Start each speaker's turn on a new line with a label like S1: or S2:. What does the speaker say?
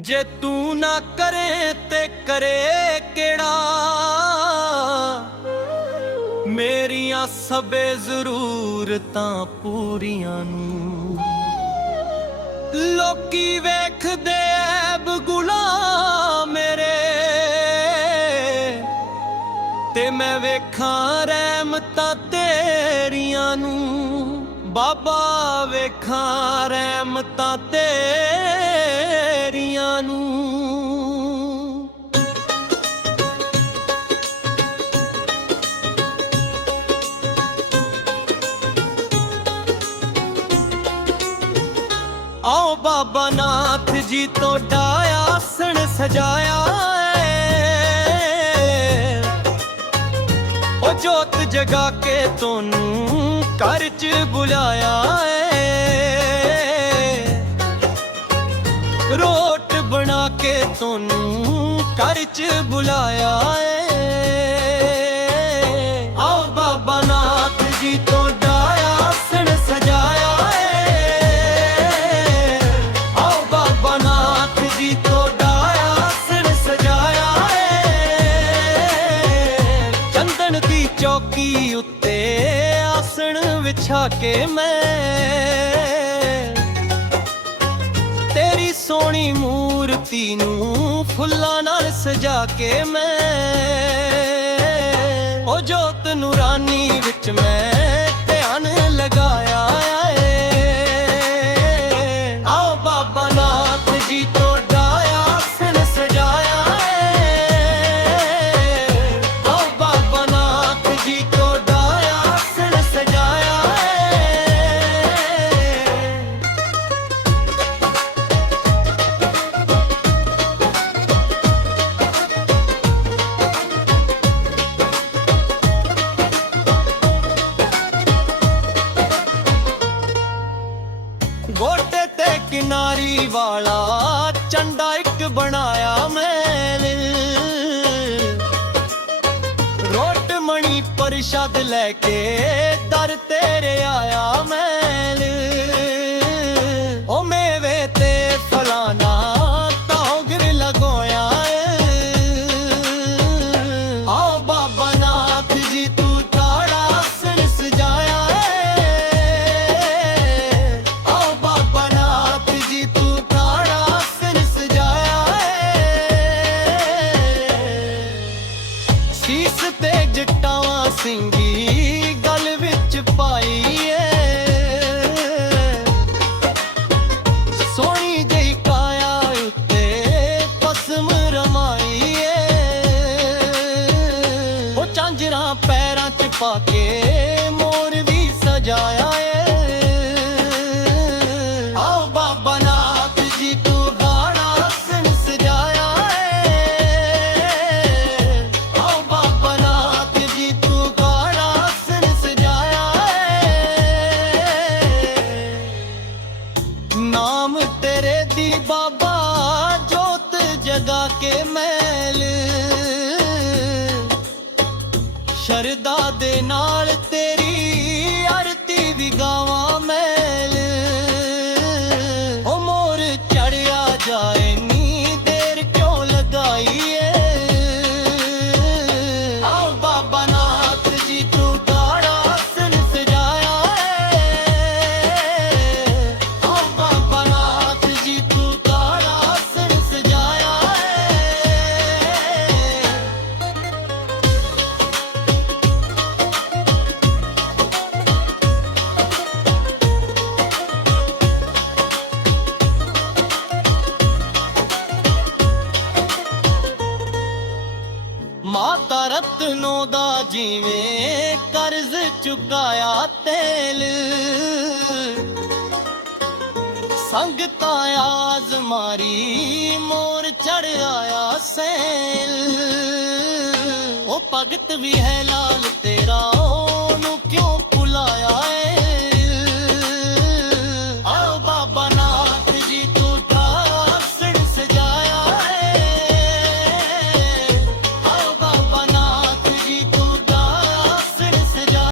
S1: ਜੇ ਤੂੰ ਨਾ ਕਰੇ ਤੇ ਕਰੇ ਕਿਹੜਾ? ਮੇਰੀਆਂ ਸਭੇ ਜ਼ਰੂਰਤਾਂ ਪੂਰੀਆਂ ਨੂੰ। ਲੋਕੀ ਵੇਖਦੇ ਐਬ ਗੁਲਾਮ ਮੇਰੇ। ਤੇ ਮੈਂ ਵੇਖਾਂ ਰਹਿਮਤਾਂ ਤੇਰੀਆਂ ਨੂੰ। ਬਾਬਾ ਵੇਖਾਂ ਰਹਿਮਤਾਂ ਤੇਰੀਆਂ ਬਾਬਾ ਨਾਥ ਜੀ ਤੁਹਾਡਾ ਆਸਣ ਸਜਾਇਆ ਏ ਉਹ ਜੋਤ ਜਗਾ ਕੇ ਤੁਹਾਨੂੰ ਘਰ ਚ ਬੁਲਾਇਆ ਏ ਰੋਟ ਬਣਾ ਕੇ ਤੁਹਾਨੂੰ ਘਰ ਚ ਬੁਲਾਇਆ ਏ ਆਸਣ ਵਿਛਾ ਕੇ ਮੈਂ। ਤੇਰੀ ਸੋਹਣੀ ਮੂਰਤੀ ਨੂੰ ਫੁੱਲਾਂ ਨਾਲ ਸਜਾ ਕੇ ਮੈਂ। ਉਹ ਜੋਤ ਨੂਰਾਨੀ ਵਿੱਚ ਮੈਂ ਕਿਨਾਰੀ ਵਾਲਾ ਚੰਡਾ ਇੱਕ ਬਣਾਇਆ ਮੈਂ ਰੋਟ ਮਣੀ ਪਰਸ਼ਦ ਲੈ ਕੇ ਦਰ ਤੇਰੇ ਆਇਆ ਮੈਂ ਪਾ ਕੇ ਮੋਰ ਵੀ ਸਜਾਇਆ ਏ। ਆਓ ਬਾਬਾ ਨਾਥ ਜੀ ਤੂੰ ਗਾਣਾ ਆਸਣ ਸਜਾਇਆ ਏ। ਆਓ ਬਾਬਾ ਨਾਥ ਜੀ ਤੂੰ ਗਾਣਾ ਆਸਣ ਸਜਾਇਆ ਏ। ਨਾਮ ਤੇਰੇ ਦੀ ਬਾਬਾ ਜੋਤ ਜਗਾ ਕੇ ਮੈਂ ਸ਼ਰਦਾ ਦੇ ਨਾਲ ਤੇਰੀ ਆਰਤੀ ਵੀ ਗਾਵਾਂ ਮੈਂ। ਰਤਨੋ ਦਾ ਜਿਵੇਂ ਕਰਜ਼ ਚੁਕਾਇਆ ਤੇਲ। ਸੰਗਤਾਂ ਆਜ਼ ਮਾਰੀ ਮੋਰ ਚੜ ਆਇਆ ਸੈਲ। ਉਹ ਭਗਤ ਵੀ ਹੈ ਲਾਲ ਤੇਰਾ।